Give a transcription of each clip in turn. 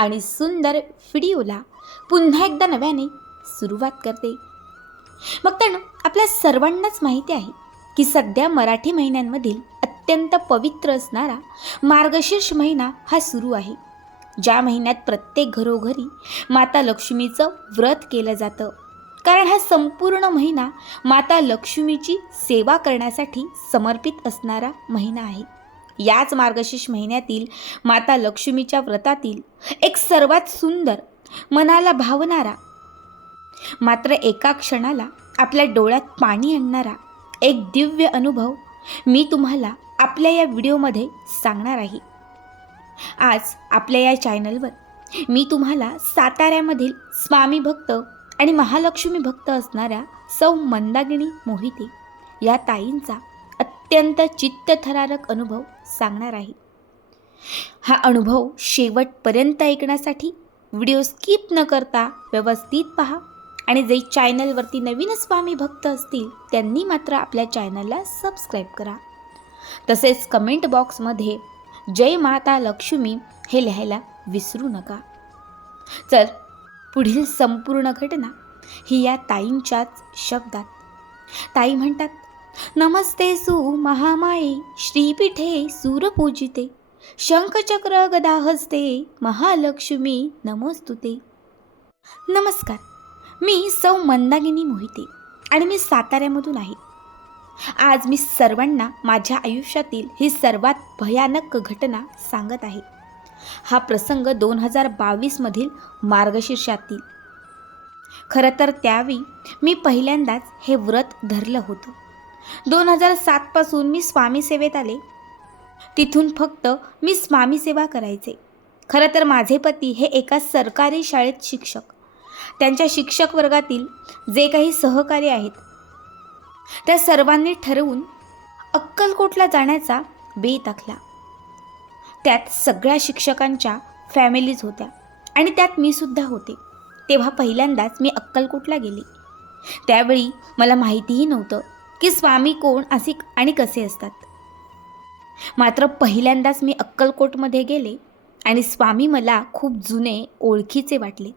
आणि सुंदर व्हिडिओला पुन्हा एकदा नव्याने सुरुवात करते. मग त्यानं आपल्या सर्वांनाच माहिती आहे की सध्या मराठी महिन्यांमधील अत्यंत पवित्र असणारा मार्गशीर्ष महिना हा सुरू आहे. ज्या महिन्यात प्रत्येक घरोघरी माता लक्ष्मीचं व्रत केलं जातं. कारण हा संपूर्ण महिना माता लक्ष्मीची सेवा करण्यासाठी समर्पित असणारा महिना आहे. याच मार्गशीर्ष महिन्यातील माता लक्ष्मीच्या व्रतातील एक सर्वात सुंदर मनाला भावणारा मात्र एका क्षणाला आपल्या डोळ्यात पाणी आणणारा एक दिव्य अनुभव मी तुम्हाला आपल्या या व्हिडिओमध्ये सांगणार आहे. आज आपल्या या चॅनलवर मी तुम्हाला साताऱ्यामधील स्वामी भक्त आणि महालक्ष्मी भक्त असणाऱ्या सौ मंदागिनी मोहिते या ताईंचा अत्यंत चित्तथरारक अनुभव सांगणार आहे. हा अनुभव शेवटपर्यंत ऐकण्यासाठी व्हिडिओ स्किप न करता व्यवस्थित पहा आणि जे चॅनलवरती नवीन स्वामी भक्त असतील त्यांनी मात्र आपल्या चॅनलला सबस्क्राईब करा. तसेच कमेंट बॉक्समध्ये जय माता लक्ष्मी हे लिहायला विसरू नका. चल पुढील संपूर्ण घटना ही या ताईंच्याच शब्दात. ताई म्हणतात नमस्ते सु महामाये श्रीपीठे सूरपूजिते शंखचक्र गदाहस्ते महालक्ष्मी नमोस्तुते. नमस्कार मी सौ मंदागिनी मोहिते आणि मी साताऱ्यामधून आहे. आज मी सर्वांना माझ्या आयुष्यातील ही सर्वात भयानक घटना सांगत आहे. हा प्रसंग दोन हजार बावीसमधील मार्गशीर्षातील. खरं तर त्यावेळी मी पहिल्यांदाच हे व्रत धरलं होतं. दोन हजार सातपासून मी स्वामी सेवेत आले. तिथून फक्त मी स्वामी सेवा करायचे. खरं तर माझे पती हे एका सरकारी शाळेत शिक्षक. त्यांच्या शिक्षक वर्गातील जे काही सहकारी आहेत त्या सर्वांनी ठरवून अक्कलकोटला जाण्याचा बेत आखला. त्यात सगळ्या शिक्षकांच्या फॅमिलीज होत्या आणि त्यात मी सुद्धा होते. तेव्हा पहिल्यांदाच मी अक्कलकोटला गेले. त्यावेळी मला माहितीही नव्हतं की स्वामी कोण असे आणि कसे असतात? मात्र पहिल्यांदाच मी अक्कलकोटमध्ये गेले आणि स्वामी मला खूप जुने ओळखीचे वाटले.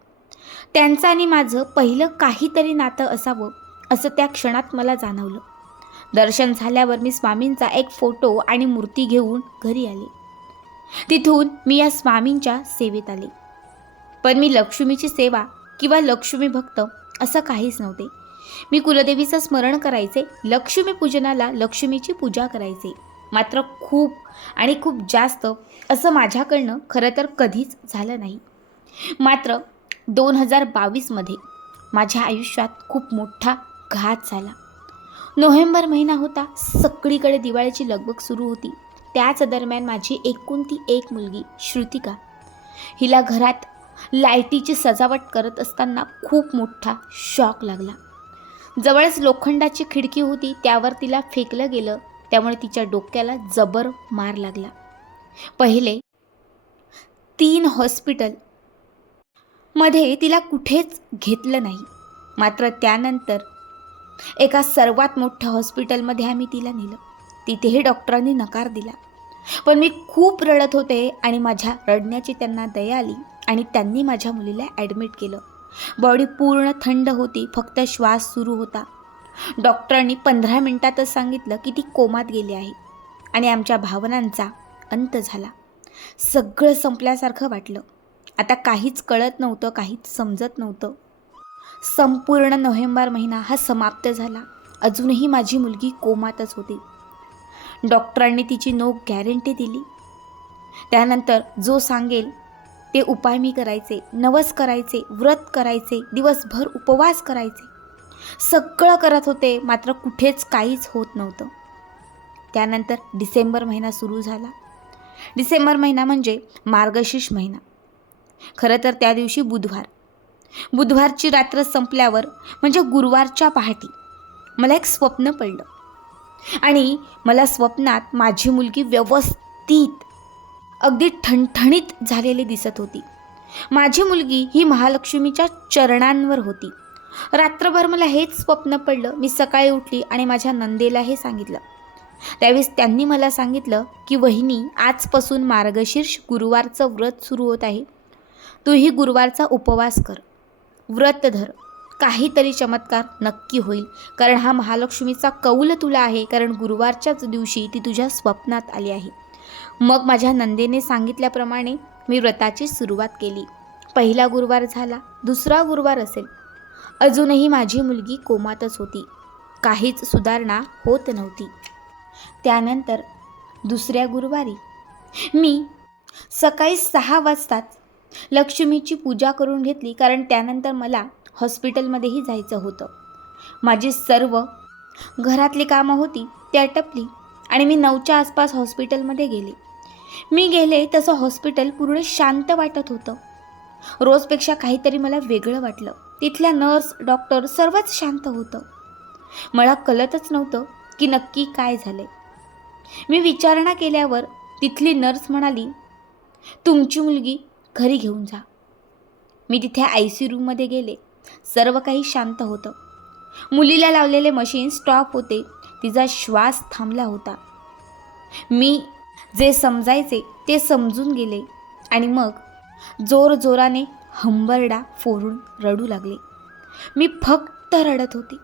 त्यांचं आणि माझं पहिलं काहीतरी नातं असावं असं त्या क्षणात मला जाणवलं. दर्शन झाल्यावर मी स्वामींचा एक फोटो आणि मूर्ती घेऊन घरी आले. तिथून मी या स्वामींच्या सेवेत आले. पण मी लक्ष्मीची सेवा किंवा लक्ष्मी भक्त असं काहीच नव्हते. मी कुलदेवीचं स्मरण करायचे लक्ष्मीपूजनाला लक्ष्मीची पूजा करायचे. मात्र खूप आणि खूप जास्त असं माझ्याकडनं खरं तर कधीच झालं नाही. मात्र दोन हजार बावीसमध्ये माझ्या आयुष्यात खूप मोठा घात झाला. नोव्हेंबर महिना होता सगळीकडे दिवाळीची लगबग सुरू होती. त्याच दरम्यान माझी एकूणती एक मुलगी श्रुतिका हिला घरात लाईटीची सजावट करत असताना खूप मोठा शॉक लागला. जवळच लोखंडाची खिडकी होती त्यावर तिला फेकलं गेलं. त्यामुळे तिच्या डोक्याला जबर मार लागला. पहिले तीन हॉस्पिटलमध्ये तिला कुठेच घेतलं नाही. मात्र त्यानंतर एका सर्वात मोठ्या हॉस्पिटलमध्ये आम्ही तिला नेलं. तिथेही डॉक्टरांनी नकार दिला. पण मी खूप रडत होते आणि माझ्या रडण्याची त्यांना दया आली आणि त्यांनी माझ्या मुलीला ॲडमिट केलं. बॉडी पूर्ण थंड होती फक्त श्वास सुरू होता. डॉक्टरांनी पंधरा मिनिटातच सांगितलं की ती कोमात गेली आहे आणि आमच्या भावनांचा अंत झाला. सगळं संपल्यासारखं वाटलं. आता काहीच कळत नव्हतं काहीच समजत नव्हतं. संपूर्ण नोव्हेंबर महिना हा समाप्त झाला. अजूनही माझी मुलगी कोमातच होती. डॉक्टरांनी तिची नो गॅरंटी दिली. त्यानंतर जो सांगेल ते उपाय मी करायचे नवस करायचे व्रत करायचे दिवसभर उपवास करायचे. सगळं करत होते मात्र कुठेच काहीच होत नव्हतं. त्यानंतर डिसेंबर महिना सुरू झाला. डिसेंबर महिना म्हणजे मार्गशीर्ष महिना. खरं तर त्या दिवशी बुधवार. बुधवारची रात्र संपल्यावर म्हणजे गुरुवारच्या पहाटे. मला एक स्वप्न पडलं. आणि मला स्वप्नात माझी मुलगी व्यवस्थित अगदी ठणठणीत झालेली दिसत होती. माझी मुलगी ही महालक्ष्मीच्या चरणांवर होती. रात्रभर मला हेच स्वप्न पडलं. मी सकाळी उठली आणि माझ्या नंदेला हे सांगितलं. त्यावेळेस त्यांनी मला सांगितलं की वहिनी आजपासून मार्गशीर्ष गुरुवारचं व्रत सुरू होत आहे. तूही गुरुवारचा उपवास कर. व्रत धर. काहीतरी चमत्कार नक्की होईल. कारण हा महालक्ष्मीचा कौल तुला आहे. कारण गुरुवारच्याच दिवशी ती तुझ्या स्वप्नात आली आहे. मग माझ्या नंदेने सांगितल्याप्रमाणे मी व्रताची सुरुवात केली. पहिला गुरुवार झाला दुसरा गुरुवार असेल. अजूनही माझी मुलगी कोमातच होती. काहीच सुधारणा होत नव्हती. त्यानंतर दुसऱ्या गुरुवारी मी सकाळी सहा वाजताच लक्ष्मीची पूजा करून घेतली कारण त्यानंतर मला हॉस्पिटलमध्येही जायचं होतं. माझी सर्व घरातली कामं होती ती आटपली आणि मी नऊच्या आसपास हॉस्पिटलमध्ये गेले. मी गेले तसं हॉस्पिटल पूर्ण शांत वाटत होतं. रोजपेक्षा काहीतरी मला वेगळं वाटलं. तिथल्या नर्स डॉक्टर सर्वच शांत होतं. मला कळतच नव्हतं की नक्की काय झालंय. मी विचारणा केल्यावर तिथली नर्स म्हणाली तुमची मुलगी घरी घेऊन जा. मी तिथे आय सी रूममध्ये गेले. सर्व काही शांत होतं. मुलीला लावलेले मशीन स्टॉप होते. तिचा श्वास थांबला होता. मी जे समजायचे ते समजून गेले. आणि मग जोर जोराने हंबरडा फोडून रडू लागले. मी फक्त रडत होते.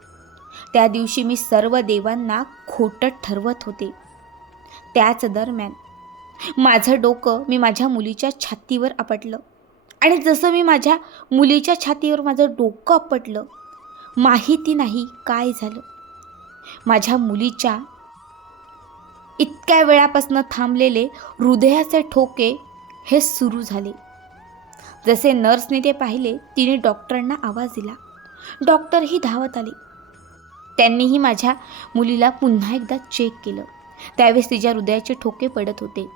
त्या दिवशी मी सर्व देवांना खोटं ठरवत होते. त्याच दरम्यान माझं डोकं मी माझ्या मुलीच्या छातीवर आपटलं. आणि जसं मी माझ्या मुलीच्या छातीवर माझं डोकं आपटलं माहिती नाही काय झालं. माझ्या मुलीच्या इतक्या वेळापासून थांबलेले हृदयाचे ठोके हे सुरू झाले. जसे नर्सने ते पाहिले तिने डॉक्टरांना आवाज दिला. डॉक्टरही धावत आले. त्यांनीही माझ्या मुलीला पुन्हा एकदा चेक केलं. त्यावेळेस तिच्या हृदयाचे ठोके पडत होते.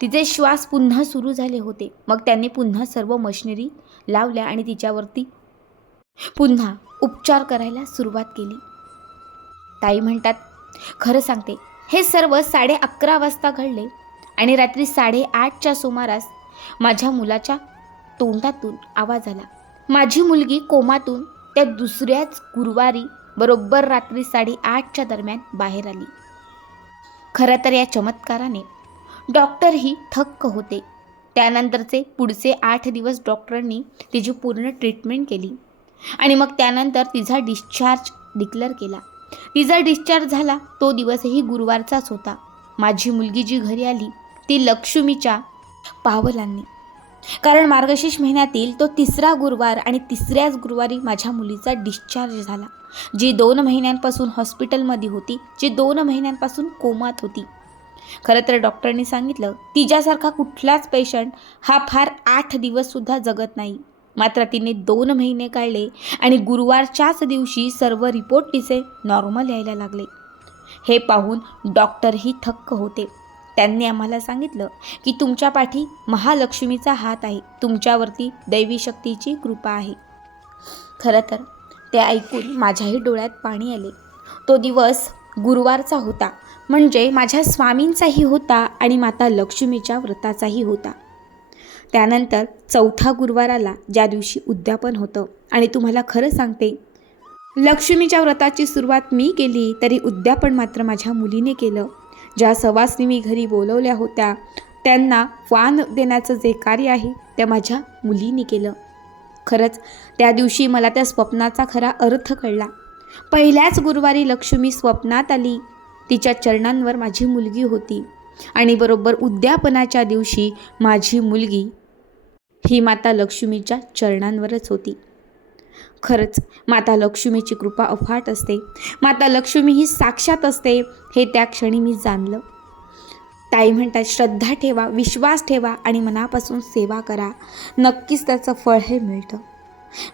तिचे श्वास पुन्हा सुरू झाले होते. मग त्यांनी पुन्हा सर्व मशिनरी लावल्या आणि तिच्यावरती पुन्हा उपचार करायला सुरुवात केली. ताई म्हणतात खरं सांगते हे सर्व साडे अकरा वाजता घडले आणि रात्री साडेआठच्या सुमारास माझ्या मुलाच्या तोंडातून आवाज आला. माझी मुलगी कोमातून त्या दुसऱ्याच गुरुवारी बरोबर रात्री साडेआठच्या दरम्यान बाहेर आली. खरं तर या चमत्काराने डॉक्टरही थक्क होते. त्यानंतरचे पुढचे आठ दिवस डॉक्टरांनी तिची पूर्ण ट्रीटमेंट केली आणि मग त्यानंतर तिचा डिस्चार्ज डिक्लेअर केला. तिचा डिस्चार्ज झाला तो दिवसही गुरुवारचाच होता. माझी मुलगी जी घरी आली ती लक्ष्मीच्या पावलांनी. कारण मार्गशीर्ष महिन्यातील तो तिसरा गुरुवार आणि तिसऱ्याच गुरुवारी माझ्या मुलीचा डिस्चार्ज झाला जी दोन महिन्यांपासून हॉस्पिटलमध्ये होती जी दोन महिन्यांपासून कोमात होती. खरं तर डॉक्टरनी सांगितलं तिच्यासारखा कुठलाच पेशंट हा फार आठ दिवससुद्धा जगत नाही. मात्र तिने दोन महिने काढले आणि गुरुवारच्याच दिवशी सर्व रिपोर्ट तिचे नॉर्मल यायला लागले. हे पाहून डॉक्टरही थक्क होते. त्यांनी आम्हाला सांगितलं की तुमच्या पाठी महालक्ष्मीचा हात आहे. तुमच्यावरती दैवी शक्तीची कृपा आहे. खरं तर ते ऐकून माझ्याही डोळ्यात पाणी आले. तो दिवस गुरुवारचा होता. म्हणजे माझ्या स्वामींचाही होता आणि माता लक्ष्मीच्या व्रताचाही होता. त्यानंतर चौथा गुरुवार आला ज्या दिवशी उद्यापन होतं आणि तुम्हाला खरं सांगते लक्ष्मीच्या व्रताची सुरुवात मी केली तरी उद्यापन मात्र माझ्या मुलीने केलं. ज्या सवासनी मी घरी बोलवल्या होत्या त्यांना वान देण्याचं जे कार्य आहे ते माझ्या मुलीने केलं. खरंच त्या दिवशी मला त्या स्वप्नाचा खरा अर्थ कळला. पहिल्याच गुरुवारी लक्ष्मी स्वप्नात आली. तिच्या चरणांवर माझी मुलगी होती. आणि बरोबर उद्यापनाच्या दिवशी माझी मुलगी ही माता लक्ष्मीच्या चरणांवरच होती. खरंच माता लक्ष्मीची कृपा अफाट असते. माता लक्ष्मी ही साक्षात असते हे त्या क्षणी मी जाणलं. ताई म्हणतात श्रद्धा ठेवा विश्वास ठेवा आणि मनापासून सेवा करा. नक्कीच त्याचं फळ हे मिळतं.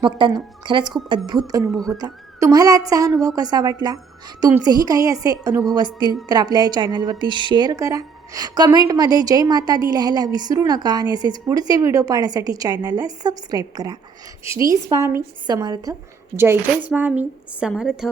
बघताना खरंच खूप अद्भुत अनुभव होता. तुम्हाला आजचा हा अनुभव कसा वाटला? तुमचेही काही असे अनुभव असतील तर आपल्या या चॅनलवरती शेअर करा. कमेंटमध्ये जय माता दी लिहायला विसरू नका आणि असेच पुढचे व्हिडिओ पाहण्यासाठी चॅनलला सबस्क्राईब करा. श्री स्वामी समर्थ. जय जय स्वामी समर्थ.